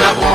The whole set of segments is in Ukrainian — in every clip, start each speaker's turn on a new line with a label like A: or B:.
A: na boa.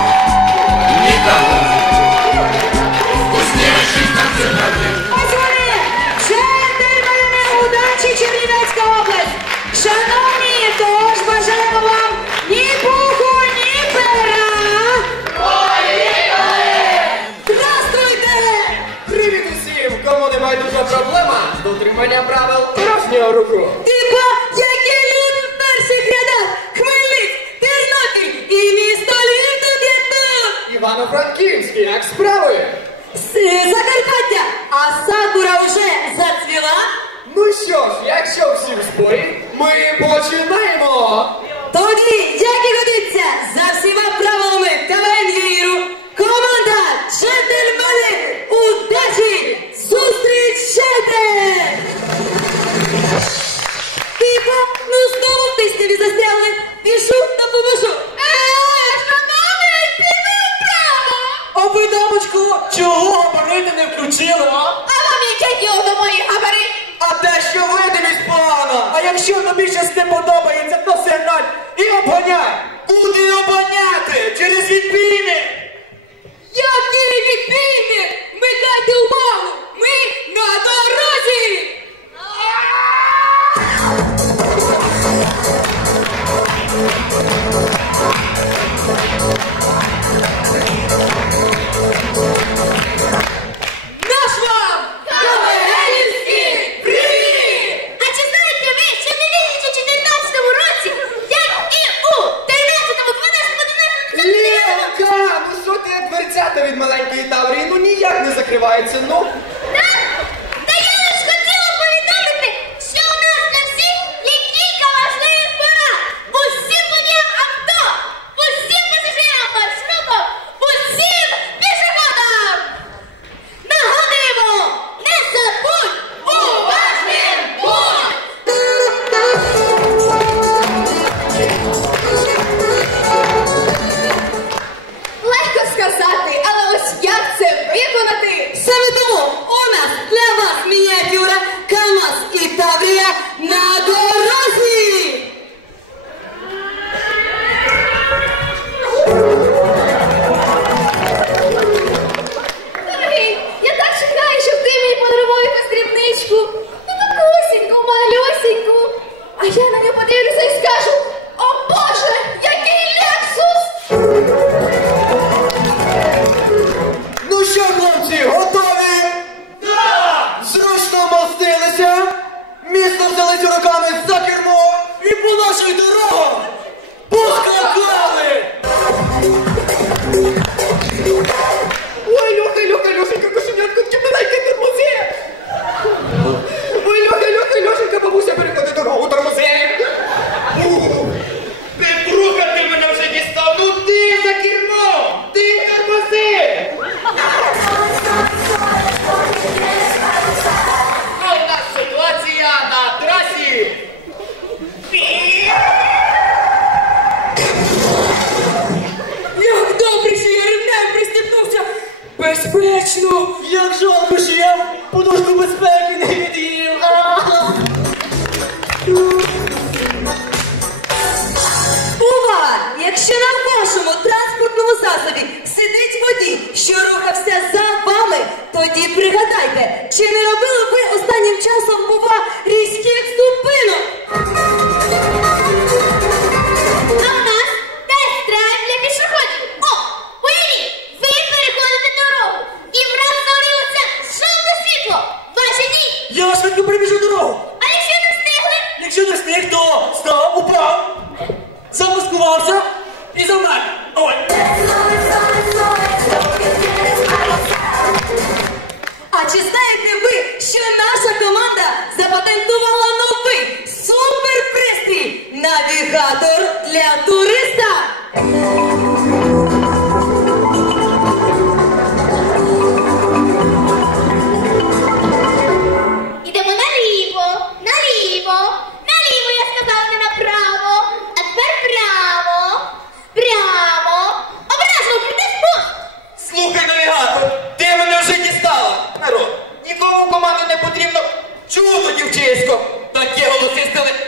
B: Francesco, ma lo stesso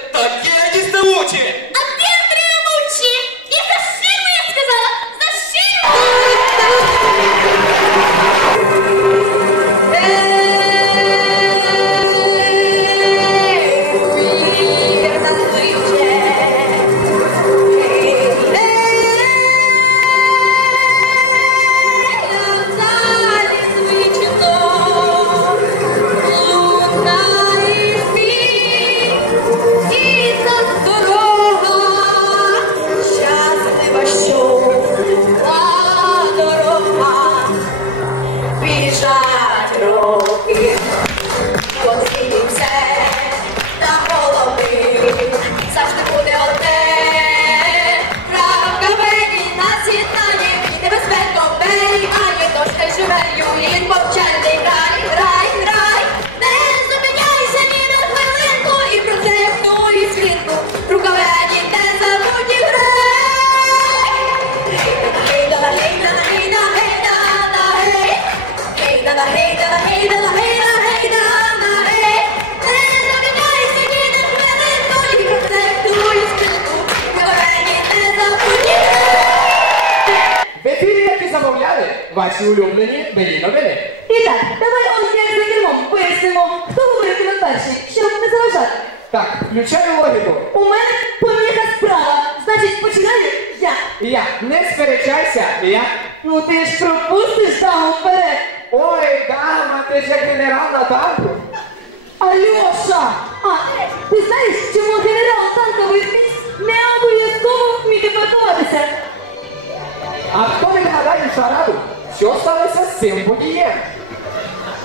B: вашій улюбленій белій новині. І
C: так,
A: давай он як за кермом пояснимо, хто говоритиме перший, щоб не заважати.
D: Так, включаю логіку.
A: У мене поміха справа. Значить, починаю я.
D: Я. Не сперечайся, я.
A: Ну ти ж пропустиш даму вперед.
D: Ой, дама, ти ж генерал на танку.
A: Альоша! А, ти знаєш, чому генерал танковий міць не обов'язково вміти готуватися?
D: А хто відгадає шараду? що сталося з цим водієм?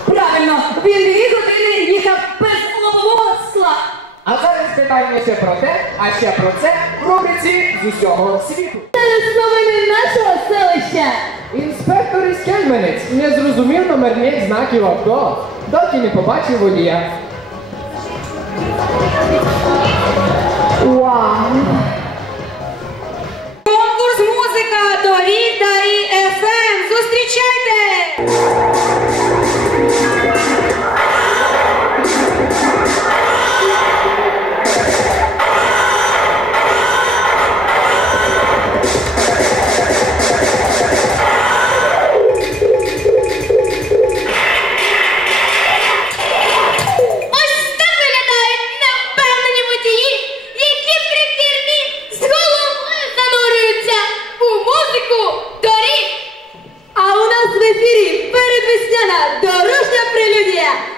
A: Правильно, він дві години їхав без лобового скла.
D: А зараз питаємося про те, а ще про це в рубриці з усього світу.
A: Це новини нашого селища.
D: Інспектор із Кельменець не зрозумів номерних знаків авто, доки не побачив водія.
E: Вау!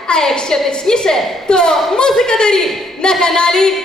A: а якщо точніше, то музика доріг на каналі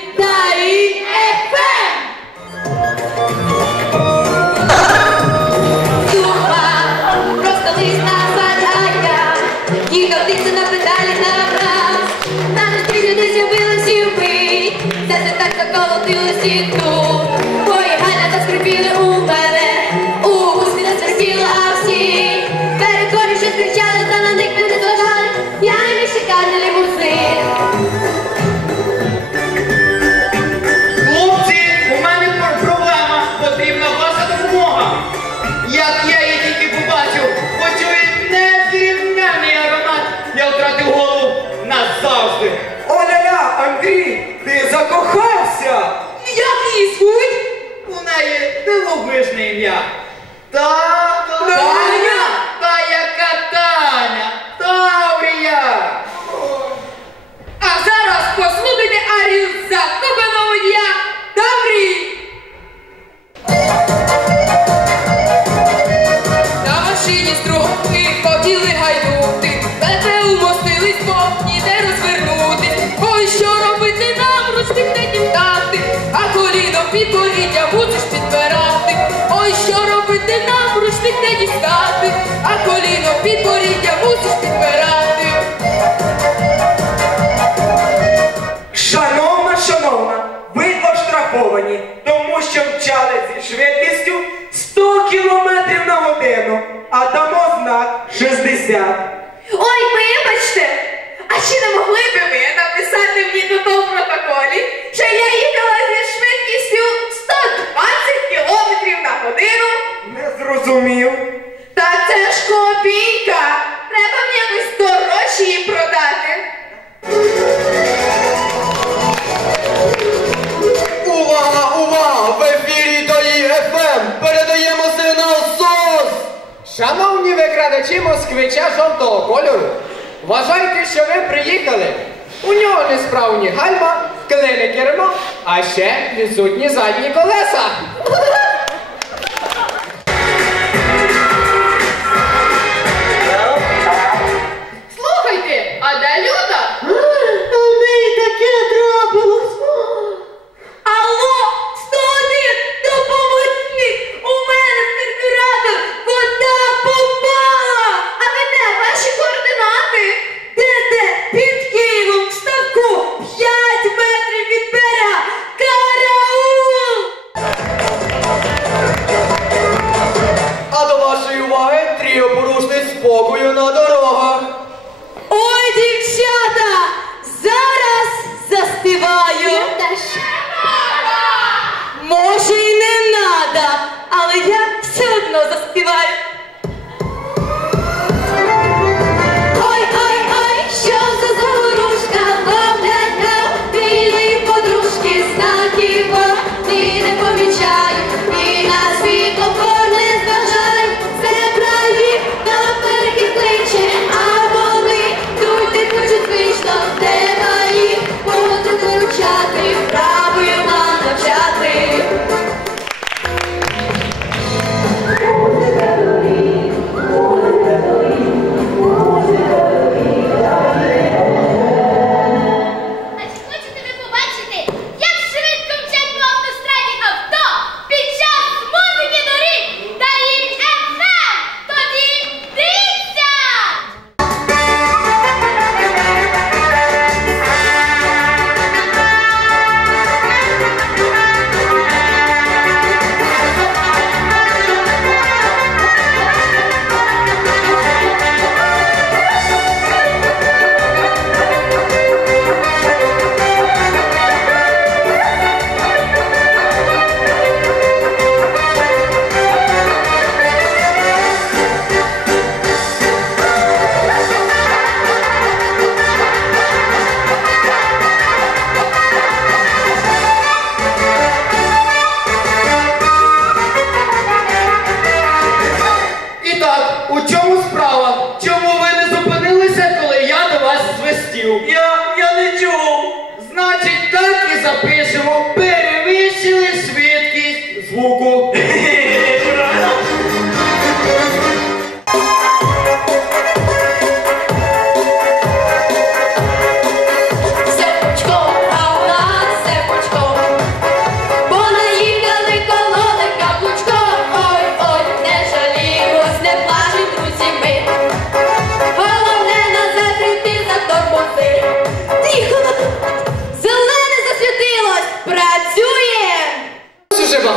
E: ще
D: відсутні задні колеса.
A: я
E: не чув. Значить, так і запишемо. Перевищили швидкість звуку.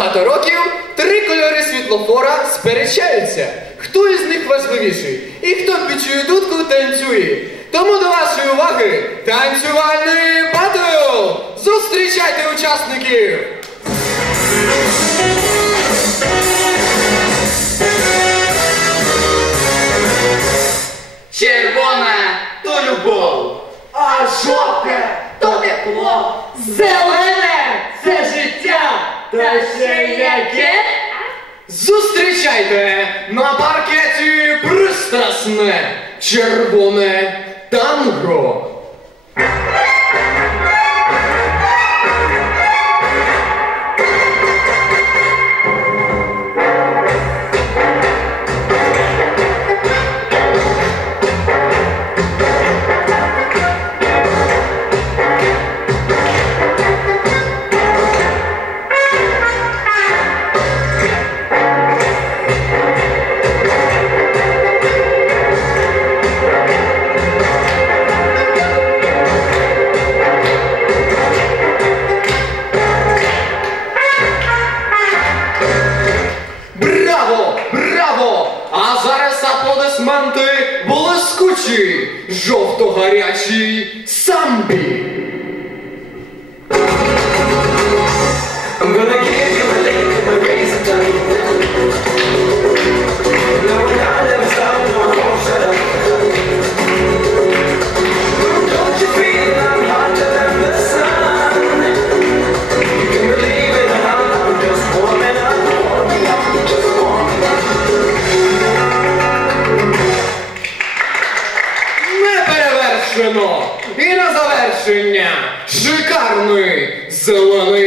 E: багато років три кольори світлофора сперечаються,
D: хто із них важливіший і хто підчує дудку танцює. Тому до вашої уваги танцювальний батл! Зустрічайте учасників!
F: Червона то любов, а жовте то тепло, зелене це життя. Та ще яке?
D: Зустрічайте на паркеті пристрасне червоне танго. завершення шикарної зеленої.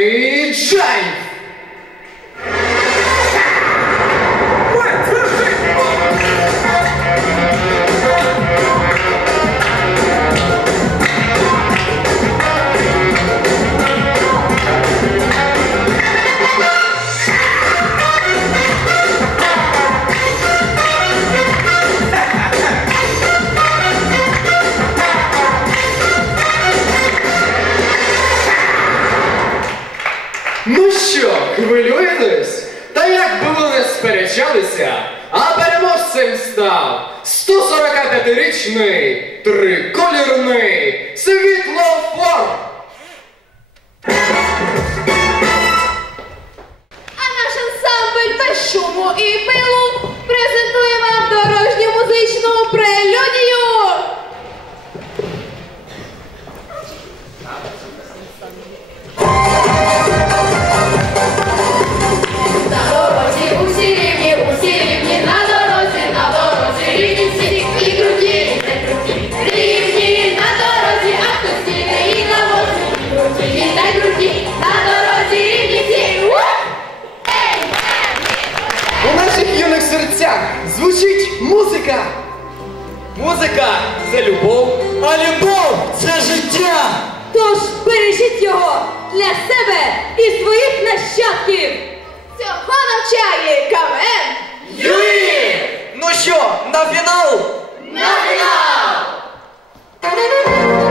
D: змагаюся, а переможцем став 145-річний триколірний світлофор.
A: А наш ансамбль без шуму і пилу презентує вам дорожню музичну прелюдію. na final! Na final!